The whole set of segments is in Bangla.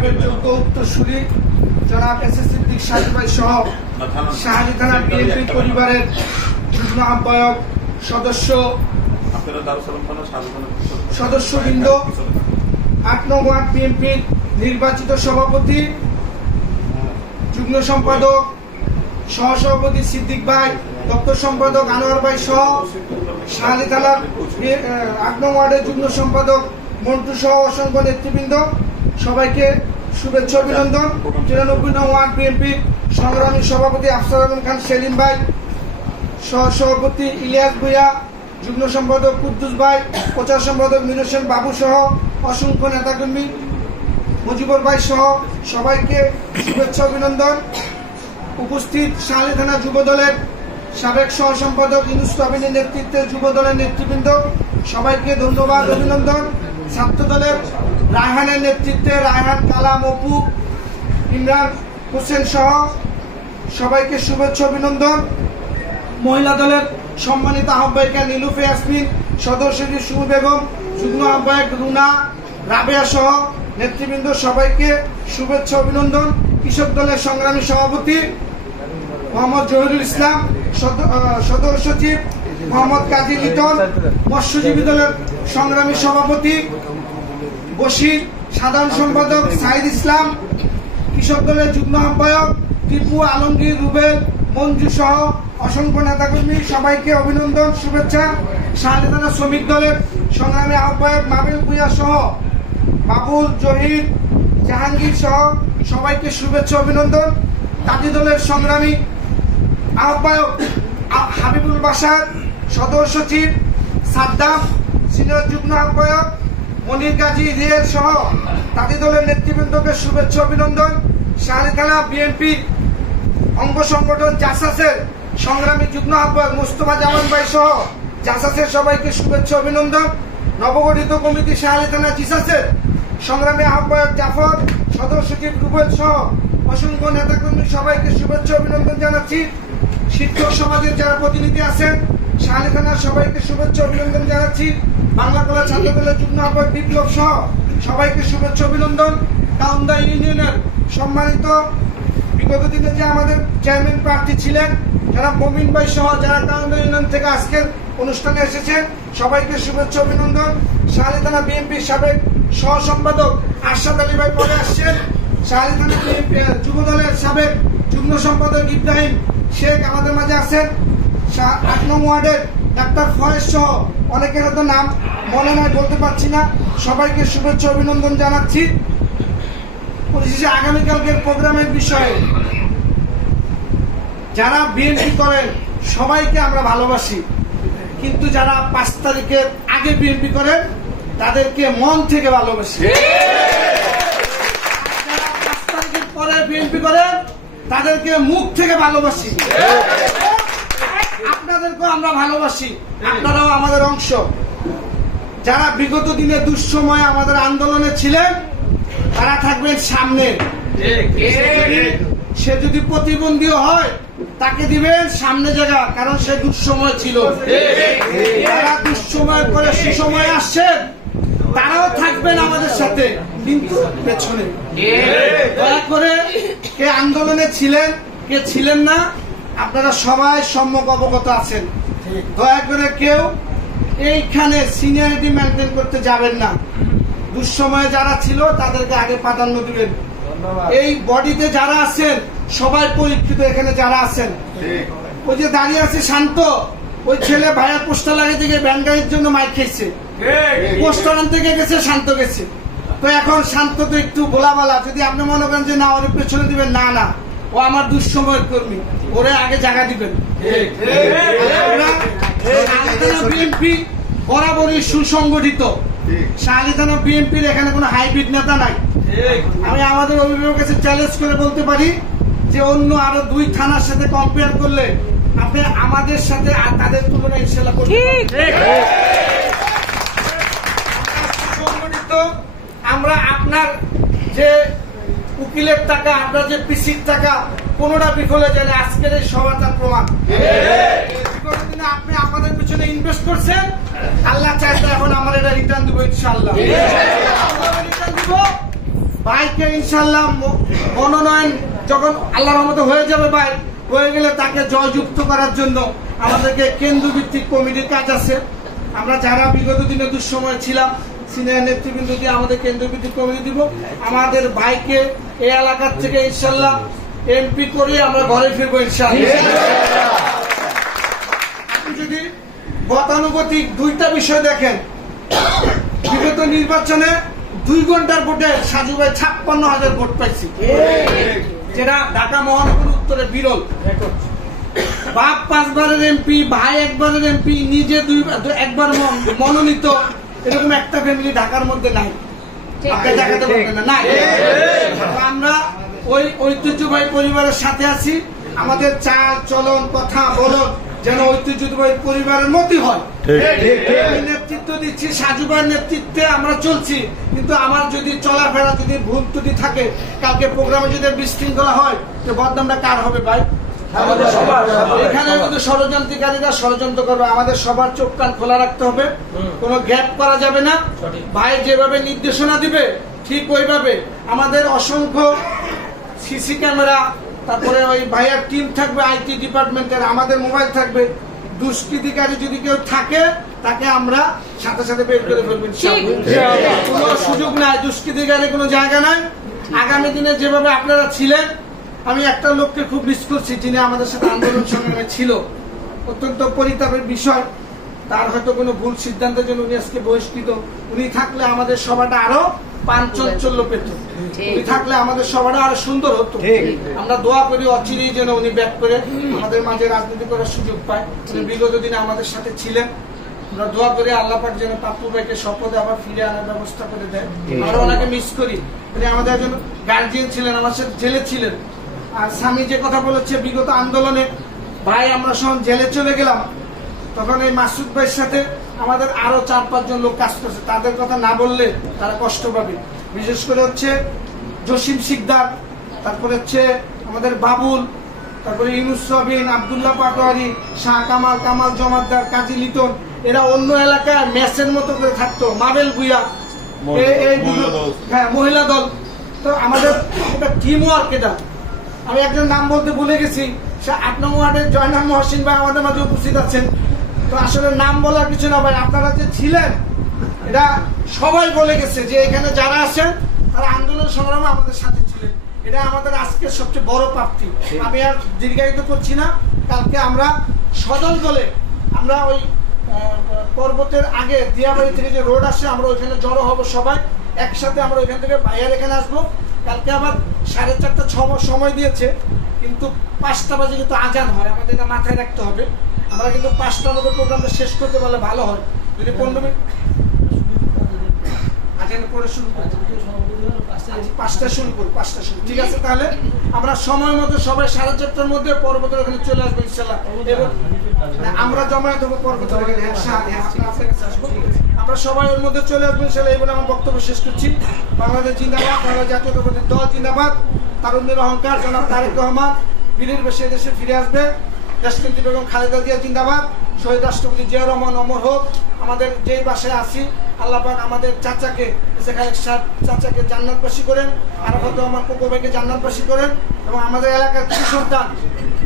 সাহেবের যোগ্য উত্তরসূরি জনাব সিদ্দিক সাহেব ভাই সহ শাহালি থানা বিএনপি পরিবারের যুগ্ম আহ্বায়ক সদস্যবৃন্দ, ৮ নং ওয়ার্ড বিএনপির নির্বাচিত সভাপতি, যুগ্ম সম্পাদক, সহসভাপতি সিদ্দিক ভাই, দপ্তর সম্পাদক আনোয়ার ভাই সহ শাহালি থানার ৮ নং ওয়ার্ডের যুগ্ম সম্পাদক মন্টু সহ অসংখ্য নেতৃবৃন্দ, সবাইকে শুভেচ্ছা অভিনন্দন। ৯৩ নং ওয়ার্ড বিএনপির সংগ্রামী সভাপতি আফসার আলম খান সেলিম ভাই, সহসভাপতি ইলিয়াস ভুঁইয়া, যুগ্ম সম্পাদক কুদ্দুস ভাই, প্রচার সম্পাদক মির হোসেন বাবু সহ অসংখ্য নেতাকর্মী, মুজিবুর ভাই সহ সবাইকে শুভেচ্ছা অভিনন্দন। উপস্থিত শাহালি থানা যুব দলের সাবেক সহ সম্পাদক ইউনুস তবিনের নেতৃত্বে যুব দলের নেতৃবৃন্দ, সবাইকে ধন্যবাদ অভিনন্দন। ছাত্র দলের রায়হানের নেতৃত্বে রায়হান, কালাম, অপু, ইমরান হোসেন সহ সবাইকে শুভেচ্ছা অভিনন্দন। মহিলা দলের সম্মানিত আহ্বায়িকা নীলুফে ইয়াসমিন, সদস্য সুমু বেগম, যুগ্ম আহ্বায়ক রুনা, রাবেয়া সহ নেতৃবৃন্দ, সবাইকে শুভেচ্ছা অভিনন্দন। কৃষক দলের সংগ্রামী সভাপতি মোহাম্মদ জহিরুল ইসলাম, সদস্য সচিব মোহাম্মদ কাজী লিটন, মৎস্যজীবী দলের সংগ্রামী সভাপতি বশির, সাধারণ সম্পাদক সাইদ ইসলাম, কৃষক দলের যুগ্ম আহ্বায়ক টিপু, আলমগীর, রুবেল, মঞ্জু সহ অসংখ্য নেতাকর্মী, সবাইকে অভিনন্দন শুভেচ্ছা। শাহালি থানা শ্রমিক দলের সংগ্রামী আহ্বায়ক মাবিল ভুঁইয়া সহ বাবুল, জহির, জাহাঙ্গীর সহ সবাইকে শুভেচ্ছা অভিনন্দন। তাঁতি দলের সংগ্রামী আহ্বায়ক হাবিবুল বাসার, সদস্য সচিব সাদ্দাম, সিনিয়র যুগ্ম আহ্বায়ক মনির গাজী, রিয়েল সহ তাঁতি দলের নেতৃবৃন্দকে শুভেচ্ছা অভিনন্দন। শাহালি থানা বিএনপি অঙ্গ সংগঠন জাসাসের সংগ্রামী যুগ্ম আহ্বায়ক মুস্তফা জামান ভাই সহ জাসাসের সবাইকে শুভেচ্ছা অভিনন্দন। নবগঠিত কমিটি শাহালি থানা জিসাসের সংগ্রামী আহ্বায়ক জাফর, সদস্য সচিব রুবেল সহ অসংখ্য নেতাকর্মী, সবাইকে শুভেচ্ছা অভিনন্দন জানাচ্ছি। শিক্ষক সমাজের যারা প্রতিনিধি আছেন শাহালি থানার সবাইকে শুভেচ্ছা অভিনন্দন জানাচ্ছি। বাংলা কলা ছাত্র দলের যুগ্ম আহ্বায়ক বিপ্লব সহ সবাইকে শুভেচ্ছা অভিনন্দন। কাউন্দা ইউনিয়নের সম্মানিত বিগত দিনে যে আমাদের চেয়ারম্যান প্রার্থী ছিলেন যারা মমিন ভাই সহ যারা কাউন্দা ইউনিয়ন থেকে আজকের অনুষ্ঠানে এসেছেন, সবাইকে শুভেচ্ছা অভিনন্দন। শাহালি থানা বিএনপির সাবেক সহ সম্পাদক আরশাদ আলী ভাই পরে আসছেন। শাহালি থানা যুব দলের সাবেক যুগ্ম সম্পাদক ইব্রাহিম শেখ আমাদের মাঝে আছেন। ৮ নং ওয়ার্ডের ডাক্তার ফয়েজ সহ অনেকের হয়তো নাম মনে নয়, বলতে পারছি না, সবাইকে শুভেচ্ছা অভিনন্দন জানাচ্ছি। পরিশেষে আগামীকালকের প্রোগ্রামের বিষয়ে যারা বিএনপি করেন সবাইকে আমরা ভালোবাসি, কিন্তু যারা ৫ তারিখের আগে বিএনপি করেন তাদেরকে মন থেকে ভালোবাসি। যারা ৫ তারিখের পরে বিএনপি করেন তাদেরকে মুখ থেকে ভালোবাসি। আপনাদেরকেও আমরা ভালোবাসি, আপনারাও আমাদের অংশ। যারা বিগত দিনে দুঃসময়ে আমাদের আন্দোলনে ছিলেন তারা থাকবেন সামনে। সে যদি প্রতিবন্ধী হয় তাকে দিবেন সামনে জায়গা, কারণ সে দুঃসময় ছিল। যারা দুঃসময় করে সুসময় আসছেন তারাও থাকবেন আমাদের সাথে, কিন্তু পেছনে। দয়া করে কে আন্দোলনে ছিলেন কে ছিলেন না আপনারা সবাই সম্যক অবগত আছেন। দয়া করে কেউ এইখানে সিনিয়রিটি মেনটেন করতে যাবেন না। দুঃসময়ে যারা ছিল তাদেরকে আগে প্রাধান্য দিবেন। এই বডিতে যারা আছেন সবাই পরীক্ষিত, এখানে যারা আছেন। ওই যে দাঁড়িয়ে আছে শান্ত, ওই ছেলে ভাইয়া পোস্টার লাগিয়ে থেকে ব্যান্ড গাড়ির জন্য মাইক খেয়েছে, পোস্টার আনতে গেছে, শান্ত গেছে। তো এখন শান্ত তো একটু গোলাবালা, যদি আপনি মনে করেন যে না ওর পেছনে দিবেন, না না ও আমার দুঃসময়ের কর্মী, ওরে আগে জায়গা দিবেন। বিএনপি বরাবরই সুসংগঠিত। শাহালি থানা বিএনপির এখানে কোনো হাইব্রিড নেতা নাই। আমি আমাদের অভিভাবকের কাছে চ্যালেঞ্জ করে বলতে পারি যে অন্য আরো 2 থানার সাথে কম্পেয়ার করলে আপনি আমাদের সাথে আর তাদের তুলনায় ইনশাআল্লাহ করতে পারবেন। সুসংগঠিত। আমরা আপনার যে উকিলের টাকা, আপনার যে পিসির টাকা কোনোটা বিফলে যায় আজকের এই সভাটার প্রমাণ। বিগত দিনে আপনি আমাদের পিছনে ইনভেস্ট করছেন, আল্লাহ চাইতে এখন আমরা এটা রিটার্ন দিব ইনশাআল্লাহ। রিটার্ন দিব। বাইকে ইনশাআল্লাহ মনোনয়ন যখন আল্লাহর রহমতে হয়ে যাবে ভাই, হয়ে গেলে তাকে জয়যুক্ত করার জন্য আমাদেরকে কেন্দ্রভিত্তিক কমিটির কাজ আছে। আমরা যারা বিগত দিনে দুঃসময় ছিলাম, সিনিয়র নেতৃবৃন্দ দিয়ে আমাদের কেন্দ্রভিত্তিক কমিটি দিব। আমাদের ভাইকে এই এলাকার থেকে ইনশাআল্লাহ এমপি করে আমরা ঘরে ফিরবো ইনশাআল্লাহ। আপনি যদি গতানুগতিক দুইটা বিষয় দেখেন, বিগত নির্বাচনে 2 ঘন্টার ভোটে সাজু ভাই 56,000 ভোট পাইছি, যেটা ঢাকা মহানগর উত্তরে বিরল। বাপ 5 বারের এমপি, ভাই 1 বারের এমপি, নিজে 1 বার মনোনীত, এরকম একটা ফ্যামিলি ঢাকার মধ্যে নাই। আপনি দেখাতে পারবেন না। আমরা ওই ঐতিহ্যবাহী পরিবারের সাথে আছি। আমাদের চাল চলন কথা বলন যেন ঐতিহ্যবাহী পরিবারের মতই হয়। নেতৃত্ব দিচ্ছি, সাজু ভাইয়ের নেতৃত্বে আমরা চলছি, কিন্তু আমার যদি চলাফেরা যদি ভুল ত্রুটি থাকে, কালকে প্রোগ্রামে যদি বিশৃঙ্খলা হয়, তো বদনামটা কার হবে ভাই? এখানে কিন্তু ষড়যন্ত্রকারীরা ষড়যন্ত্র করবে। আমাদের সবার চোখ কান খোলা রাখতে হবে, কোনো গ্যাপ করা যাবে না। ভাই যেভাবে নির্দেশনা দিবে ঠিক ওইভাবে। আমাদের অসংখ্য সিসি ক্যামেরা, তারপরে ওই ভাইয়ার টিম থাকবে আইটি ডিপার্টমেন্টের, আমাদের মোবাইল থাকবে। দুষ্কৃতিকারী যদি কেউ থাকে তাকে আমরা সাথে সাথে বের করে ফেলবেন। কোনো সুযোগ নাই, দুষ্কৃতিকারী কোনো জায়গা নাই। আগামী দিনে যেভাবে আপনারা ছিলেন, আমি একটা লোককে খুব মিস করছি যিনি আমাদের সাথে আন্দোলন সংগ্রামে ছিল। অত্যন্ত পরিতাপের বিষয়, তার হয়তো কোনো ভুল সিদ্ধান্তের জন্য উনি আজকে বহিষ্কৃত। উনি থাকলে আমাদের সভাটা আরো পাঞ্চঞ্চল্য পেত, উনি থাকলে আমাদের সভাটা আরো সুন্দর হতো। আমরা দোয়া করি অচিরেই যেন উনি ব্যাক করে আমাদের মাঝে রাজনীতি করার সুযোগ পায়। উনি বিগত দিনে আমাদের সাথে ছিলেন। আমরা দোয়া করি আল্লাহ পাক যেন পাপ্পু ভাইকে শপথে আবার ফিরে আনার ব্যবস্থা করে দেয়। আমরা ওনাকে মিস করি। উনি আমাদের একজন গার্জিয়ান ছিলেন, আমার সাথে জেলে ছিলেন। আর স্বামী যে কথা বলেছে, বিগত আন্দোলনে ভাই আমরা সব জেলে চলে গেলাম, তখন এই মাসুদ ভাইয়ের সাথে আমাদের আরো 4-5 জন লোক কাজ করছে। তাদের কথা না বললে তারা কষ্ট পাবে। বিশেষ করে হচ্ছে জসিম শিকদার, তারপরে হচ্ছে আমাদের বাবুল, তারপরে ইউনুস সাবিন, আব্দুল্লাহ পাটোয়ারি, শাহ কামাল, কামাল জমাদ্দার, কাজী লিটন। এরা অন্য এলাকায় ম্যাচের মতো করে থাকতো। মাবেল ভুইয়া, হ্যাঁ মহিলা দল। তো আমাদের একটা টিম ওয়ার্ক। এটা আমি একজন নাম বলতে ভুলে গেছি, 8 নং ওয়ার্ডের জয়নাল মহসিন ভাই আমাদের মাঝে উপস্থিত আছেন। তো আসলে নাম বলার কিছু না ভাই, আপনারা যে ছিলেন এটা সবাই বলে গেছে যে এখানে যারা আছেন তারা আন্দোলন সংগ্রামে আমাদের সাথে ছিলেন। এটা আমাদের আজকের সবচেয়ে বড় প্রাপ্তি। আমি আর দীর্ঘায়িত করছি না। কালকে আমরা সদল বলে আমরা ওই পর্বতের আগে দিয়াবাড়ি থেকে যে রোড আসে, আমরা ওইখানে জড়ো হব সবাই একসাথে। আমরা ওইখান থেকে ভাইয়ার এখানে আসবো। কালকে আবার 4:30 সময় দিয়েছে, কিন্তু 5টা বাজে কিন্তু আজান হয়, আমাদের এটা মাথায় রাখতে হবে। আমরা কিন্তু 5টার মধ্যে প্রোগ্রামটা শেষ করতে পারলে ভালো হয়। যদি 15 মিনিট আজান করে শুরু করি, 5টা শুরু করি, 5টা শুরু, ঠিক আছে? তাহলে আমরা সময় মতো সবাই 4:30টার মধ্যে পর্বতের ওখানে চলে আসবো ইনশাল্লাহ। এবং আমরা জমায়েত হবো পর্বতের ওখানে, আমরা সবাই ওর মধ্যে চলে আসবো ইনশাল্লাহ। এই বলে আমার বক্তব্য শেষ করছি। বাংলাদেশ জিন্দাবাদ, বাংলাদেশ জাতীয়তাবাদী দল জিন্দাবাদ। তারুণ্যের অহংকার জনাব তারেক রহমান বীরের বেশে দেশে ফিরে আসবে। দেশনেত্রী বেগম খালেদা জিয়া জিন্দাবাদ। শহীদ রাষ্ট্রপতি জিয়া রহমান অমর হোক। আমাদের যেই বাসায় আছি আল্লাহ পাক আমাদের চাচাকে, চাচাকে জান্নাতবাসী করেন, আরাফাত রহমান কোকো ভাইকে জান্নাতবাসী করেন। এবং আমাদের এলাকার কিছু সন্তান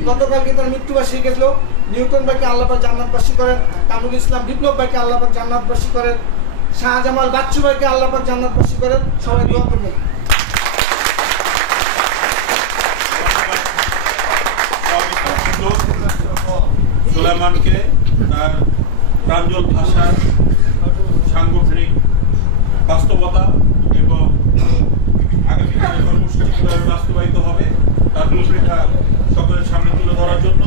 গতকালকে তার মৃত্যুবাসী গেল, নিউটন ভাইকে আল্লাহ পাক জান্নাতবাসী করেন, কামরুল ইসলাম বিপ্লব ভাইকে আল্লাহ পাক জান্নাতবাসী করেন, শাহজামাল বাচ্চু ভাইকে আল্লাহ পাক জান্নাতবাসী করেন। সবাই দোয়া করবেন। সুলাইমানকে তার প্রাঞ্জল ভাষার সাংগঠনিক বাস্তবতা এবং আগামী দিনের কর্মসূচি কিভাবে বাস্তবায়িত হবে তার রূপরেখা সকলের সামনে তুলে ধরার জন্য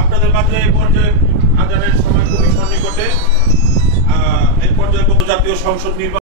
আপনাদের মাঝে এই পর্যায়ে আজানের সময় খুবই সন্নিকটে। এই পর্যায়ে জাতীয় সংসদ নির্বাচন